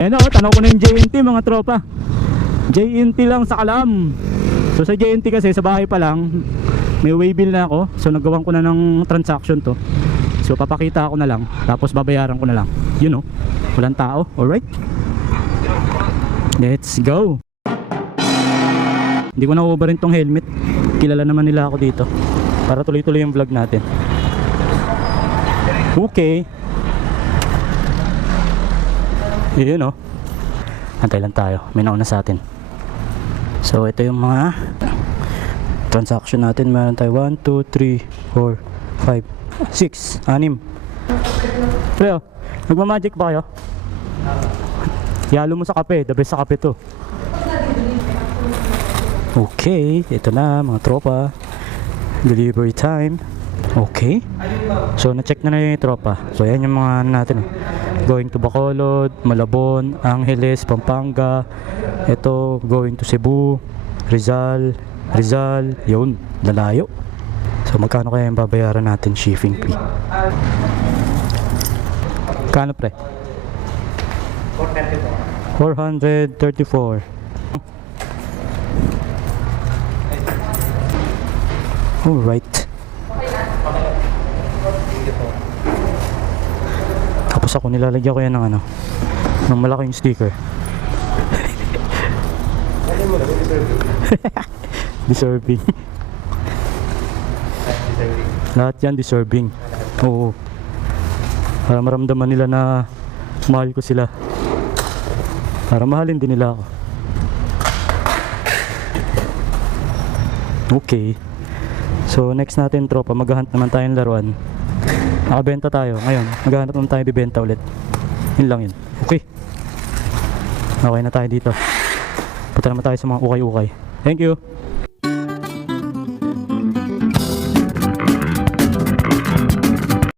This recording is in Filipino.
Ayan o, tanong ko na yung JNT mga tropa. JNT lang sa Kalam. So sa JNT kasi sa bahay pa lang, may waybill na ako. So nagawan ko na ng transaction to. So papakita ko na lang, tapos babayaran ko na lang. Yun o, walang tao. Alright, let's go. Hindi ko na ubarin tong helmet. Kilala naman nila ako dito. Para tuloy-tuloy yung vlog natin. Okay. Yun o, antay lang tayo, may nauna sa atin. So ito yung mga transaction natin. Meron tayo 1, 2, 3, 4, 5, 6, 6. Pero nagmamagic ba kayo? Yalo mo sa kape, the best sa kape to. Okay, ito na mga tropa, delivery time. Okay, so na-check na yung tropa. So yan yung mga natin going to Bacolod, Malabon, Angeles, Pampanga. Ito going to Cebu, Rizal, yun, lalayo. So magkano kaya yung babayaran natin shipping fee? Kano pre? 434. Alright. Tapos ako nilalagyan ko yan ng ng malaking sticker. Deserving. Lahat yan deserving. Oo. Para maramdaman nila na mahal ko sila. Para mahalin din nila ako. Okay. So next natin tropa, maghahunt naman tayong laruan. Nakabenta tayo. Ngayon, maghahanap naman tayo bibenta ulit. Yun lang yun. Okay. Okay na tayo dito. Punta naman tayo sa mga ukay-ukay. Thank you.